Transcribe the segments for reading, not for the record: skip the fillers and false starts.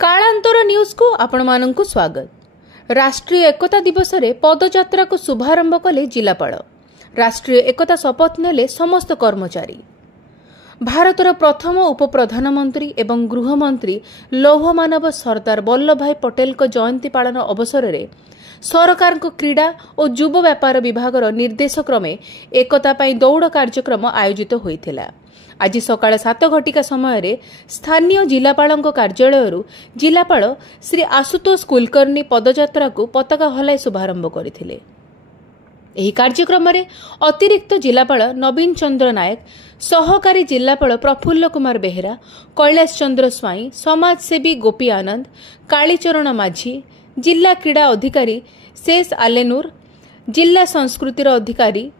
कालांतर न्यूज को आपण मानंकु स्वागत। राष्ट्रीय एकता दिवस रे पदयात्रा को शुभारंभ कले जिलापाल। राष्ट्रीय एकता शपथ नेले समस्त कर्मचारी। भारतर प्रथम उप प्रधानमंत्री एवं गृहमंत्री लौह मानव सरदार वल्लभ भाई पटेल को जयंती पालन अवसर रे सरकार को क्रीड़ा और युव व्यापार विभाग निर्देश क्रमे एकता पाई दौड़ कार्यक्रम आयोजित होइथिला। आज सकाळ 7 घटिका समय स्थानीय जिलापाल कार्यालय जिलापाल श्री आशुतोष कुलकर्णी पदयात्रा को पताका हलाई शुभारंभ करथिले। एही कार्यक्रम रे अतिरिक्त जिलापाल नवीन चंद्र नायक, सहकारी जिलापाल प्रफुल्ल कुमार बेहेरा, कैलाश चंद्र स्वाई, समाजसेवी गोपी आनंद, कालीचरण माझी, जिला क्रीड़ा अधिकारी शेष आलेनूर, जिला संस्कृतिर अधिकारी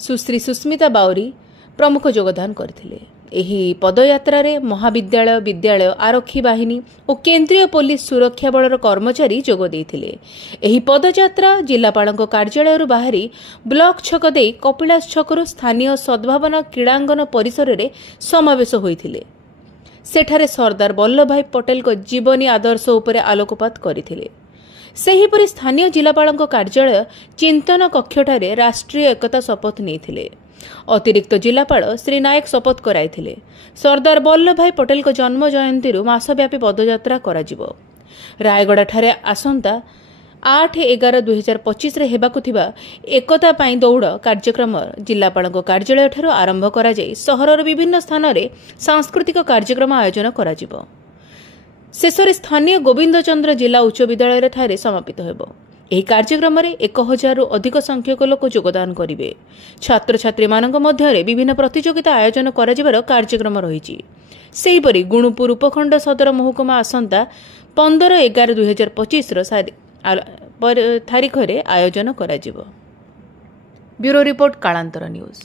सुश्री सुस्मिता बाउरी प्रमुख योगदान करथिले। एही पदयात्रा रे महाविद्यालय, विद्यालय, आरक्षी बाहिनी और केंद्रीय पुलिस सुरक्षा बलर कर्मचारी जोग देथिले। एही पदयात्रा जिलापालक कार्यालय बाहरी ब्लॉक छक दे कपिलास छकरु स्थानीय सद्भावना क्रीड़ांगन परिसर रे समावेश होइथिले। सेठारे सरदार वल्लभ भाई पटेल को जीवनी आदर्श उपरे आलोकपात करथिले। सेहीपरि स्थानीय जिलापालक कार्यालय चिंतन कक्षठारे राष्ट्रीय एकता शपथ नेथिले। अतिरिक्त जिलापाल श्री नायक शपथ कराइथिले। सरदार वल्लभ भाई पटेल को जन्म जयंती मासव्यापी पदयात्रा कराजिबो। रायगड़ा ठारे आसंता 8/11/2025 रे हेबाकु थिबा एकता पाई दौड़ कार्यक्रम जिलापाल कार्यालय ठारो आरंभ करा जाई सहरर विभिन्न स्थान रे सांस्कृतिक कार्यक्रम आयोजन कराजिबो। शेषरे स्थानीय गोविंद चंद्र जिला उच्च विद्यालय ठारे समापित हेबो। ଏହି କାର୍ଯ୍ୟକ୍ରମରେ 1000 ଅଧିକ ସଂଖ୍ୟକ ଲୋକ ଯୋଗଦାନ କରିବେ। ଛାତ୍ରଛାତ୍ରୀ ମାନଙ୍କ ମଧ୍ୟରେ ବିଭିନ୍ନ ପ୍ରତିଯୋଗିତା ଆୟୋଜନ କରାଯିବାର କାର୍ଯ୍ୟକ୍ରମ ରହିଛି। ସେହିପରି ଗୁଣୁପୁର ଉପଖଣ୍ଡ ସଦର ମହକୁମା ଆସନ୍ତା 15/11/2025 ତାରିଖରେ ଆୟୋଜନ କରାଯିବ। Bureau report, Kalantar news.